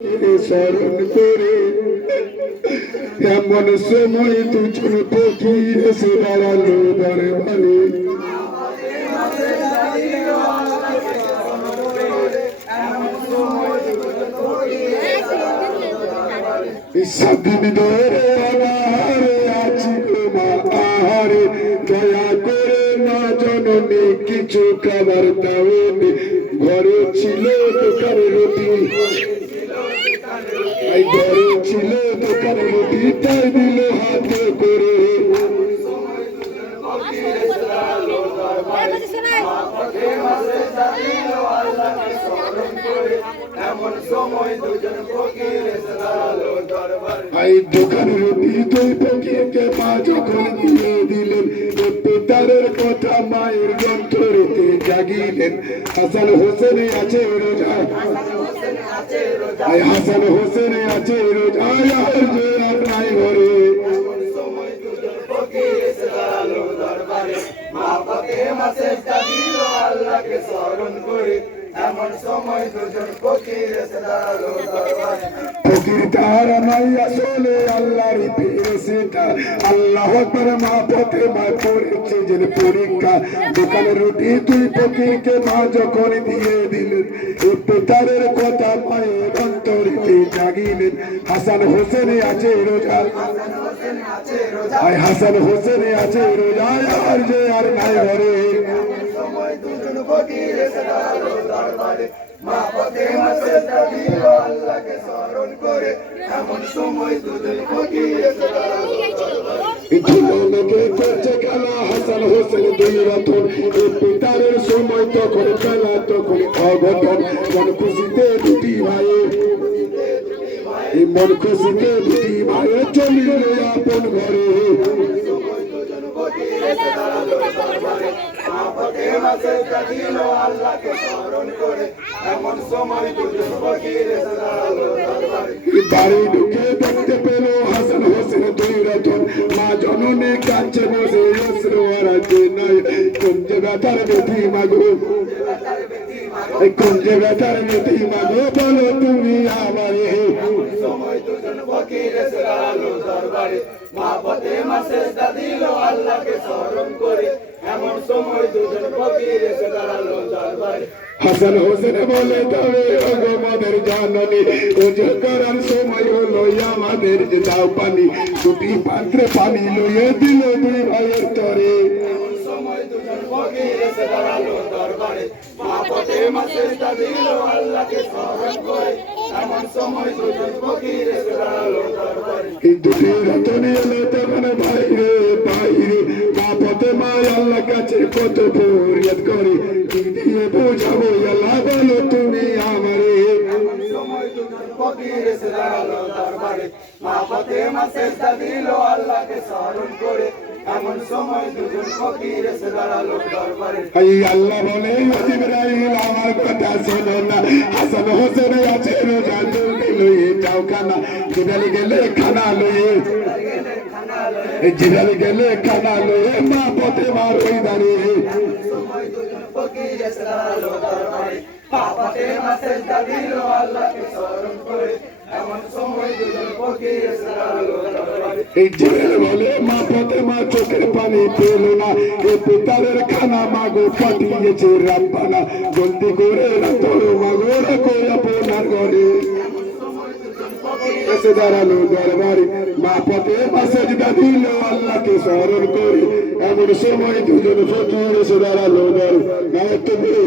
স্মরণ করে এমন সময় দুজন ফকির এসে দাঁড়ালো দরবারে। সাতদিন ধরে অনাহারে আছি মা আহারে, দয়া করে মা জননী কিছু খাবার দাওনি। ঘরে ছিল দোকান রুটি, ঘরে ছিল দোকান রুটি, তাই দিল হাতে করে। দোকান রুটি দুই ফকিরকে মা যখন দিয়ে দিলেন, পিতারের কথা মায়ের যন্ত্রতে জাগিলেন। হাসান হোসেন আছে রোজা, হাসান হোসেন আছে রোজা, আর যে আপনার ঘরে ফকির তাহারা মাইয়া চলে আল্লাহর ফেরেশতা। আল্লাহ আকবার। মা ফাতেমা করেছে যে পরীক্ষা। দোকানের রুটি দুই ফকিরকে মা যখন দিয়ে দিলেন, পিতারের কথা মায়ের অন্তরিতে জাগিলেন। হাসান হোসেন আছে রোজা, হাসান হোসেন আছে রোজা, আর যে আর নাই ঘরে। মা ফাতেমা সেজদা দিল আল্লাহকে স্মরণ করে, এমন সময় দুজন ফকির এসে দাঁড়ালো। করছে খেলা হাসান হোসেন দুই রতন, পিতারের সময় তখন খেলা তখন অঘটন। মন খুশিতে দুটি ভাইয়ে, মন খুশিতে দুটি ভাইয়ে চলিল আপন ঘরে। বাড়ি ঢুকে দেখতে পেল হাসান হোসেন দুই রতন, মা জননী কাছে বসে অশ্রু হারাতে নাই। কোন যে ব্যথার বেথি মাগো, কোন যে ব্যথার বেথি মাগো, বলো তুমি আমারে। মা ফাতেমা সেজদা দিল আল্লাহকে স্মরণ করে, এমন সময় দুজন ফকির এসে দাঁড়ালো দরবারে। হাসান হোসেন বলে তবে ওগো জাননি, ওজো করার সময় হলো আমাদের যে দাও পানি। দুটি পাত্রে পানি লইয়ে দিল দুই ভাইয়ের তরে। এমন সময় দুজন ফকির এসে দাঁড়ালো দরবারে। মা ফাতেমা সেজদা দিল আল্লাহকে স্মরণ করে, এমন সময় দুজন ফকির এসে দাঁড়ালো দরবারে। দুটি রতনে এলো তখন বাইরে বাইরে, মা ফাতেমা আল্লাহ কাছে কত ফরিয়াদ করে। কি দিয়ে বোঝাবো আল্লাহ, বলো তুমি আমারে। এমন সময় দুজন ফকির এসে দাঁড়ালো দরবারে। মা ফাতেমা সেজদা দিল আল্লাহকে স্মরণ করে, এমন সময় দুজন ফকির এসে দাঁড়ালো দরবারে। আল্লাহ বলে জিবরাইল আমার কথা শোনো না, হাসান হোসেন আছে রোজা, জলদি লইয়ে যাও খানা। জিবরাইল গেলে খানা লইয়ে, জিবরাইল গেলে খানা লইয়ে, মা ফাতেমার ওই দাঁড়িয়ে। সময় দুজন ফকির এসে দাঁড়ালো দরবারে। মা ফাতেমা সেজদা দিল আল্লাহকে স্মরণ করে, এমন সময় দুজন ফকির এসে দাঁড়ালো দরবারে। জিবরাইল বলে মা ফাতেমা চোখের পানি পেল না, এ পিতারের খানা মাগো পাঠিয়েছে রাব্বানা। জলদি করে তোর মাগো রাখো আপনার ঘরে। এসে দাঁড়ালো দরবারে। মা ফাতেমা সেজদা দিল আল্লাহকে স্মরণ করে, এমন সময় দুজন ফকির এসে দাঁড়ালো দরবারে।